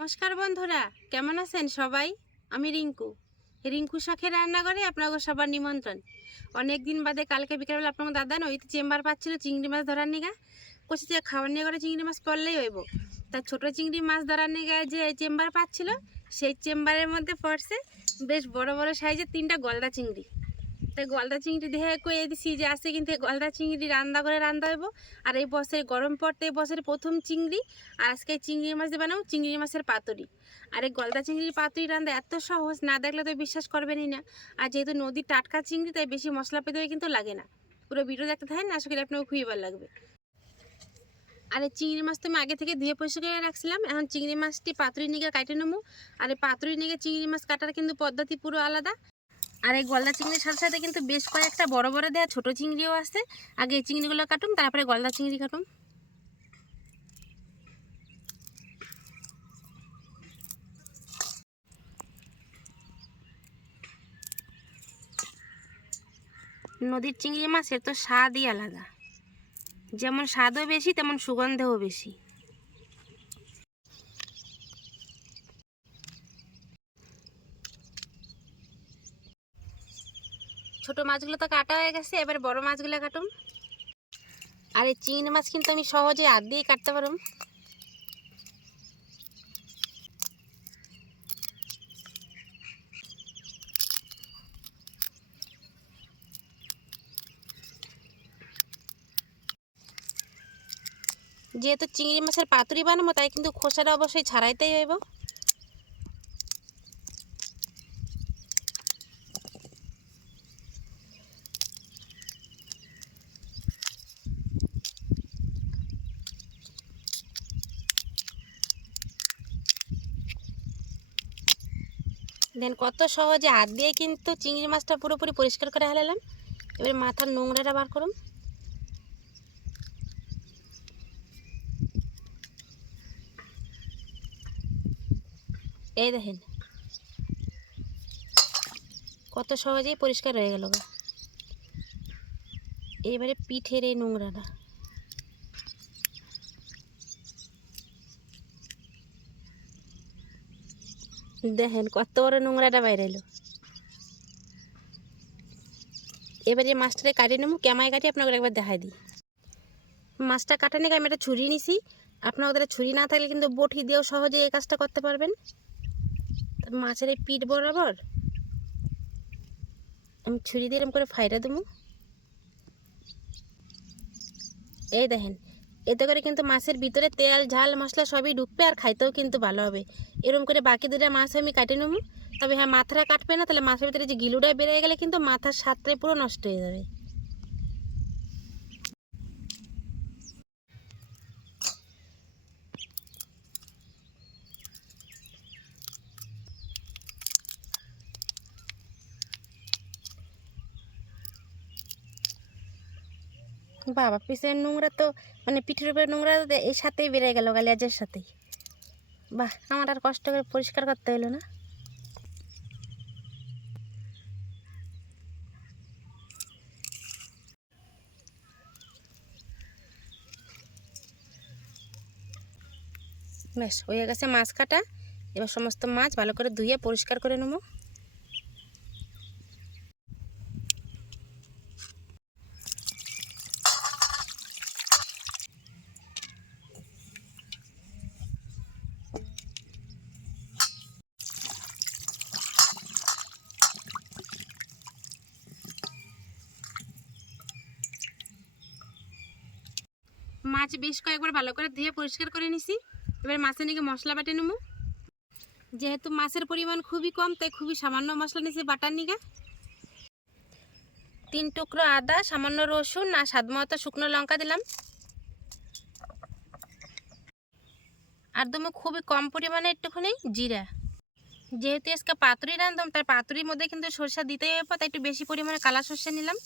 নমস্কার বন্ধুরা, কেমন আছেন সবাই? আমি রিঙ্কু। রিঙ্কু শাখের রান্নাঘরে আপনাকে সবার নিমন্ত্রণ। অনেক দিন বাদে, কালকে বিকেলবেলা আপনার দাদা নই চেম্বার পাচ্ছিল চিংড়ি মাছ ধরার নিগা। কষে যে খাওয়ার নিয়ে করে চিংড়ি মাছ পড়লেই হইব। তার ছোট চিংড়ি মাছ ধরার নিগা যে চেম্বার পাচ্ছিল, সেই চেম্বারের মধ্যে পড়ছে বেশ বড় বড় সাইজের তিনটা গলদা চিংড়ি। তাই গলদা চিংড়ি দেখে কয়ে দিছি যে আসে কিন্তু গলদা চিংড়ি রান্না করে রান্না হইব। আর এই বছরে গরম পড়তে এই বছরের প্রথম চিংড়ি। আর আজকে চিংড়ি মাছ দিয়ে বানাবো চিংড়ি মাছের পাতুরি। আর এই গলদা চিংড়ির পাতুরি রান্না এত সহজ, না দেখলে তো বিশ্বাস করবেনই না। আর যেহেতু নদীর টাটকা চিংড়ি, তাই বেশি মশলা পেতে কিন্তু লাগে না। পুরো ভিডিও দেখতে থাকেন, আশা করি আপনাকে খুবই ভালো লাগবে। আর এই চিংড়ি মাছ তো আমি আগে থেকে ধুয়ে পরিষ্কার করে রাখছিলাম। এখন চিংড়ি মাছটি পাতুরি নিগে কাটে নেব। আর এই পাতুরি নিগে চিংড়ি মাছ কাটার কিন্তু পদ্ধতি পুরো আলাদা। আর এই গলদা চিংড়ির সাথে সাথে কিন্তু বেশ কয়েকটা বড় বড় দেওয়া ছোট চিংড়িও আছে। আগে এই চিংড়িগুলো কাটুন তারপরে গলদা চিংড়ি কাটুন নদীর চিংড়ি মাছের তো স্বাদই আলাদা। যেমন স্বাদও বেশি, তেমন সুগন্ধও বেশি। ছোট মাছগুলো তো কাটা হয়ে গেছে, এবার বড় মাছগুলো কাটুম। আর এই চিংড়ি মাছ কিন্তু আমি সহজে হাত দিয়ে কাটতে পারুম। যেহেতু চিংড়ি মাছের পাতুরি বানাবো, তাই কিন্তু খোসাটা অবশ্যই ছাড়াইতেই হইব। দেন কত সহজে হাত দিয়ে কিন্তু চিংড়ি মাছটা পুরোপুরি পরিষ্কার করে হালালাম। এবার মাথার নোংরাটা বার করুন। এই দেখেন। কত সহজেই পরিষ্কার হয়ে গেল এবারে পিঠের এই নোংরাটা। দেখেন কত বড় নোংরাটা বাইরে এলো এবারে মাছটারে কাটিয়ে নেব ক্যামায় কাটি আপনাদের একবার দেখাই দিই। মাছটা কাটা নিয়ে আমি একটা ছুরি নিছি। আপনাদের ছুরি না থাকলে কিন্তু বটি দিয়েও সহজে এই কাজটা করতে পারবেন। মাছের এই পিঠ বরাবর আমি ছুরি দিয়ে এরকম করে ফাইটা দেবো। এই দেখেন এতে করে কিন্তু মাছের ভিতরে তেল, ঝাল, মশলা সবই ঢুকবে আর খাইতেও কিন্তু ভালো হবে। এরকম করে বাকি দুটা মাছ আমি কাটে নেব। তবে হ্যাঁ মাথাটা কাটবে না, তাহলে মাছের ভিতরে যে গিলুটা বেড়ে গেলে কিন্তু মাথার স্বাদটাই পুরো নষ্ট হয়ে যাবে। বাবা, পিসের নোংরা তো মানে পিঠের উপরে নোংরা এর সাথেই বেড়ে গেল গালিয়াজের সাথেই। বাহ, আমার আর কষ্ট করে পরিষ্কার করতে হলো না? বেশ, হয়ে গেছে মাছ কাটা। এবার সমস্ত মাছ ভালো করে ধুয়ে পরিষ্কার করে নেব। মাছ বেশ কয়েকবার ভালো করে ধুয়ে পরিষ্কার করে নিছি। এবার মাছের নিকে মশলা বাটে নেব। যেহেতু মাছের পরিমাণ খুবই কম, তাই খুবই সামান্য মশলা নিছি বাটার নিকে। তিন টুকরো আদা, সামান্য রসুন আর স্বাদ মতো শুকনো লঙ্কা দিলাম। আর দমে খুবই কম পরিমাণে একটুখানি জিরা। যেহেতু আজকে পাতুরি রান্ধলাম তার পাতুরির মধ্যে কিন্তু সরষা দিতেই হবে, তাই একটু বেশি পরিমাণে কালা সরষা নিলাম,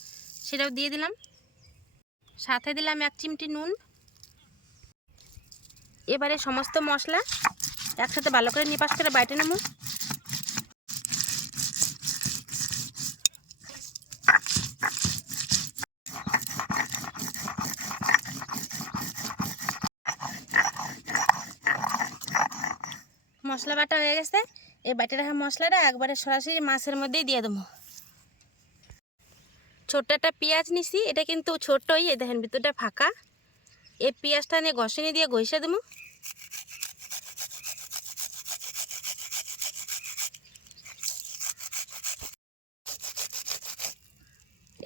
সেটাও দিয়ে দিলাম। সাথে দিলাম এক চিমটি নুন। এবারে সমস্ত মশলা একসাথে ভালো করে নিয়ে নিপাস করে বাইটে নেব। মশলা বাটা হয়ে গেছে। এই বাটি রাখা মশলাটা একবারে সরাসরি মাছের মধ্যেই দিয়ে দেবো। ছোট্ট একটা পেঁয়াজ নিছি, এটা কিন্তু ছোট্টই, এই দেখেন ভিতরটা ফাঁকা। এই পেঁয়াজটা নিয়ে ঘষে দিয়ে ঘষে দেবো।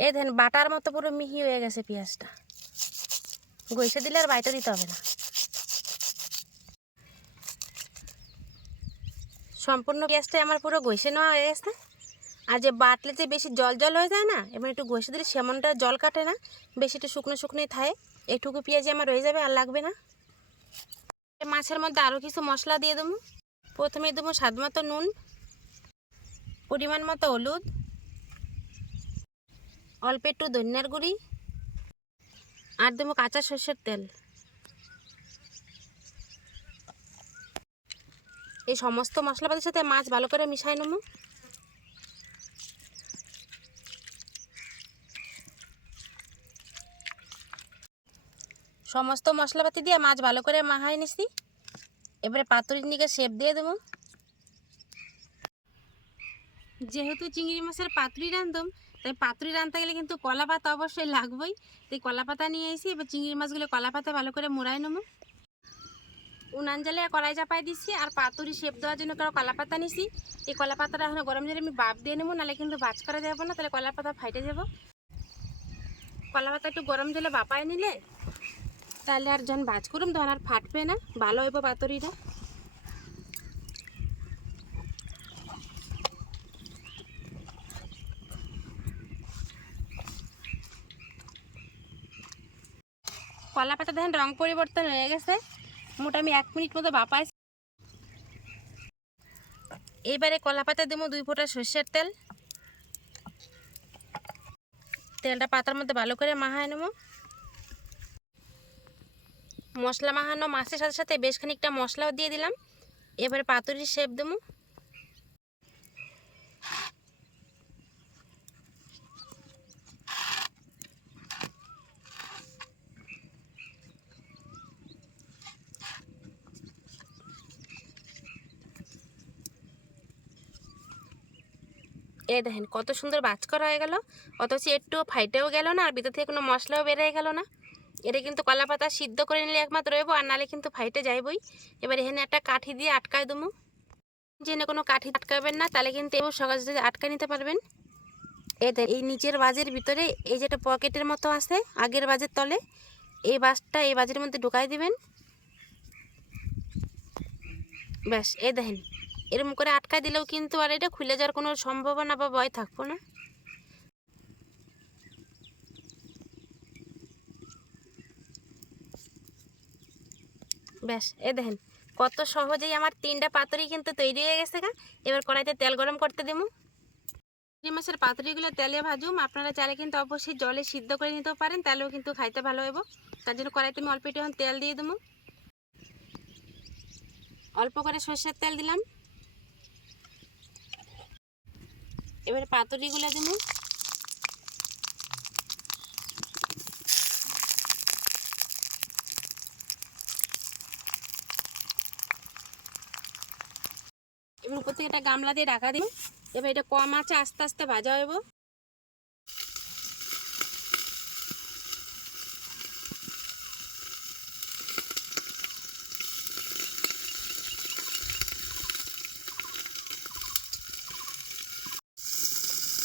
এই দেখেন, বাটার মতো পুরো মিহি হয়ে গেছে পেঁয়াজটা। ঘষে দিলে আর বাইটা দিতে হবে না। সম্পূর্ণ পেঁয়াজটাই আমার পুরো ঘষে নেওয়া হয়ে গেছে। আর যে বাটলে যে বেশি জল জল হয়ে যায় না, এবার একটু ঘষে দিলে সেমনটা জল কাটে না, বেশি একটু শুকনো শুকনোই থাকে। এইটুকু পেঁয়াজি আমার রয়ে যাবে আর লাগবে না। মাছের মধ্যে আরও কিছু মশলা দিয়ে দেবো। প্রথমে দেবো স্বাদ মতো নুন, পরিমাণ মতো হলুদ, অল্প একটু ধনিয়ার গুঁড়ি আর দেবো কাঁচা সর্ষের তেল। এই সমস্ত মশলাপাতির সাথে মাছ ভালো করে মিশাই নেব। সমস্ত মশলাপাতি দিয়ে মাছ ভালো করে মাখাই নিছি। এবারে পাতুরির নিকে শেপ দিয়ে দেবো। যেহেতু চিংড়ি মাছের পাতুরি রাঁধতাম তাই পাতুরি রাঁধতে গেলে কিন্তু কলা পাতা অবশ্যই লাগবেই। তাই কলা পাতা নিয়ে এসি এবার চিংড়ি মাছগুলো কলা পাতা ভালো করে মোড়াই নেব। উনান জালে কড়াই চাপাই দিছি আর পাতুরি শেপ দেওয়ার জন্য কারও কলা পাতা নিছি। এই কলা পাতাটা এখন গরম জলে আমি বাপ দিয়ে নেব নাহলে কিন্তু বাজ করা যাবে না, তাহলে কলা পাতা ফাইটে যাব। কলা পাতা একটু গরম জলে বাপায় নিলে তাহলে আর যখন ভাজ করুম তখন আর ফাটবে না। ভালো হইব পাতুরিটা কলা পাতা দেখেন, রং পরিবর্তন হয়ে গেছে। মোটা আমি এক মিনিট মতো বাপাই এইবারে কলা পাতা দেবো দুই ফোঁটা সর্ষের তেল। তেলটা পাতার মধ্যে ভালো করে মাহায় নেব। মশলা মাখানো মাছের সাথে সাথে বেশ খানিকটা মশলাও দিয়ে দিলাম। এবারে পাতুরির শেপ দেবো। এই দেখেন, কত সুন্দর বাজ করা হয়ে গেল। অথচ একটু ফাইটেও গেল না, আর ভিতর থেকে কোনো মশলাও বেরিয়ে গেল না। এটা কিন্তু কলা পাতা সিদ্ধ করে নিলে একমাত্র রইব আর নালে কিন্তু ফাইটে যাইবই। এবার এখানে একটা কাঠি দিয়ে আটকায় দেবো। যেন কোনো কাঠি আটকাবেন না, তাহলে কিন্তু এও সহজে আটকায় নিতে পারবেন। এই দেখ এই নিচের বাজের ভিতরে এই যেটা পকেটের মতো আছে, আগের বাজের তলে, এই বাসটা এই বাজের মধ্যে ঢুকাই দিবেন। ব্যাস, এই দেখেন। এরকম করে আটকায় দিলেও কিন্তু আর এটা খুলে যাওয়ার কোনো সম্ভাবনা বা ভয় থাকব না। ব্যাস এ দেখেন, কত সহজেই আমার তিনটা পাতুরি কিন্তু তৈরি হয়ে গেছে গা। এবার কড়াইতে তেল গরম করতে দেবো চিংড়ি মাছের পাতুরিগুলো তেলে ভাজুম। আপনারা চাইলে কিন্তু অবশ্যই জলে সিদ্ধ করে নিতেও পারেন, তাহলেও কিন্তু খাইতে ভালো হইব। তার জন্য কড়াইতে আমি অল্প একটু এখন তেল দিয়ে দেবো অল্প করে সর্ষের তেল দিলাম। এবার পাতুরিগুলো দেবো এবার উপর থেকে একটা গামলা দিয়ে ঢাকা দিই। এবার এটা কম আছে, আস্তে আস্তে ভাজা হইব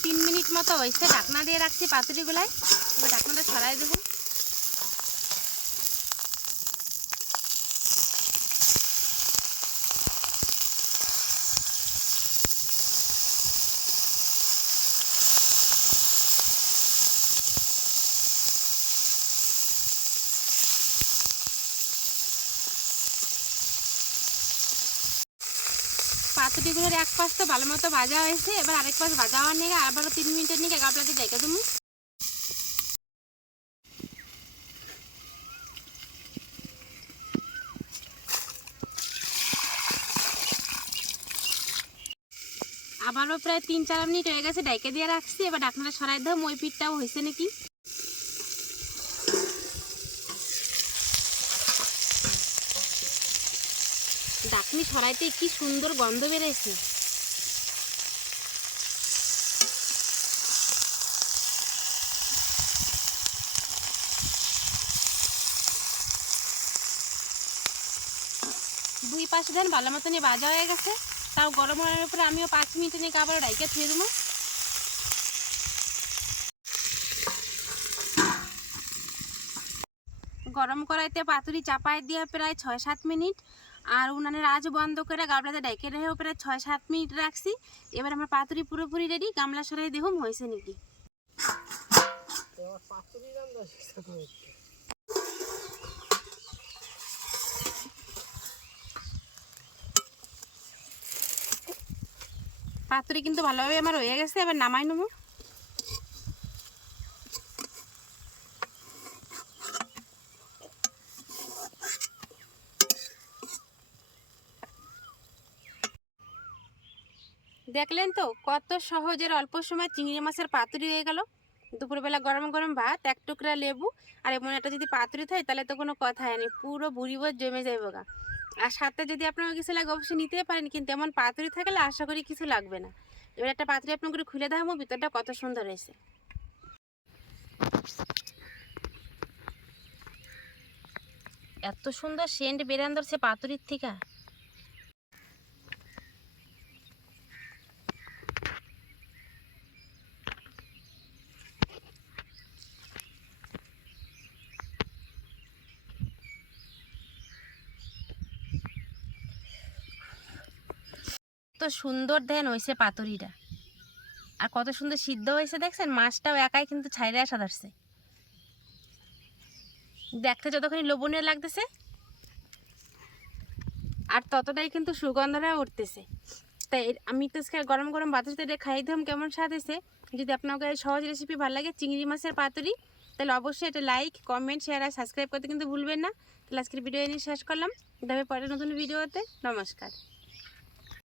তিন মিনিট মতো হয়েছে, ঢাকনা দিয়ে রাখছি পাতুরিগুলাই এবার ঢাকনাটা সরাই দেবো। পাতুরিগুলোর এক পাশ তো ভালো মতো ভাজা হয়েছে, এবার আরেক পাশ ভাজা হওয়ার নিয়ে আবারও তিন মিনিটের নিয়ে গাবলাতে ডেকে দেবো। আবারও প্রায় তিন চার মিনিট হয়ে গেছে ডাইকে দিয়ে রাখছি, এবার ডাকনাটা সরাই দাও মই পিঠটাও হয়েছে নাকি? ডাকনি ছড়াইতে কি সুন্দর গন্ধ বেরোয়েছে দুই পাশে দেন ভালো মতনই বাজা হয়ে গেছে, তাও গরম হওয়ার উপরে আমিও পাঁচ মিনিট নিয়ে আবার ডাইকে থুয়ে দেবো। গরম কড়াইতে পাতুরি চাপায় দিয়ে প্রায় ছয় সাত মিনিট আর উনানের আজ বন্ধ করে গামলাতে ডেকে রেখেও প্রায় ছয় সাত মিনিট রাখছি। এবার আমার পাতুরি পুরোপুরি রেডি গামলা সরাই দেখুন হয়েছে নাকি পাতুরি কিন্তু ভালোভাবে আমার হয়ে গেছে, এবার নামাই নেব। দেখলেন তো কত সহজের অল্প সময় চিংড়ি মাছের পাতুরি হয়ে গেল। দুপুরবেলা গরম গরম ভাত, এক টুকরা লেবু আর এমন একটা যদি পাতুরি থাকে তাহলে তো কোনো কথাই নেই, পুরো বুড়ি বোধ জমে যাবে গা আর সাথে যদি আপনার কিছু লাগে অবশ্যই নিতে পারেন, কিন্তু এমন পাতুরি থাকলে আশা করি কিছু লাগবে না। এবার একটা পাতুরি আপনাকে খুলে দেখাবো, ভিতরটা কত সুন্দর হয়েছে। এত সুন্দর সেন্ট বেরান ধরছে পাতুরির থেকে। সুন্দর দেন হয়েছে পাতুরিটা। আর কত সুন্দর সিদ্ধ হয়েছে দেখছেন, মাছটাও একাই কিন্তু ছাইরে আসা ধরছে দেখতে যতক্ষণ লোভনীয় লাগতেছে, আর ততটাই কিন্তু সুগন্ধটা উঠতেছে। তাই আমি তো আজকে গরম গরম বাতাস দিয়ে খাই দিলাম কেমন স্বাদ হয়েছে যদি আপনাকে সহজ রেসিপি ভালো লাগে, চিংড়ি মাছের পাতুরি, তাহলে অবশ্যই এটা লাইক কমেন্ট শেয়ার আর সাবস্ক্রাইব করতে কিন্তু ভুলবেন না। তাহলে আজকের ভিডিও নিয়ে শেষ করলাম। তবে পরে নতুন ভিডিওতে নমস্কার।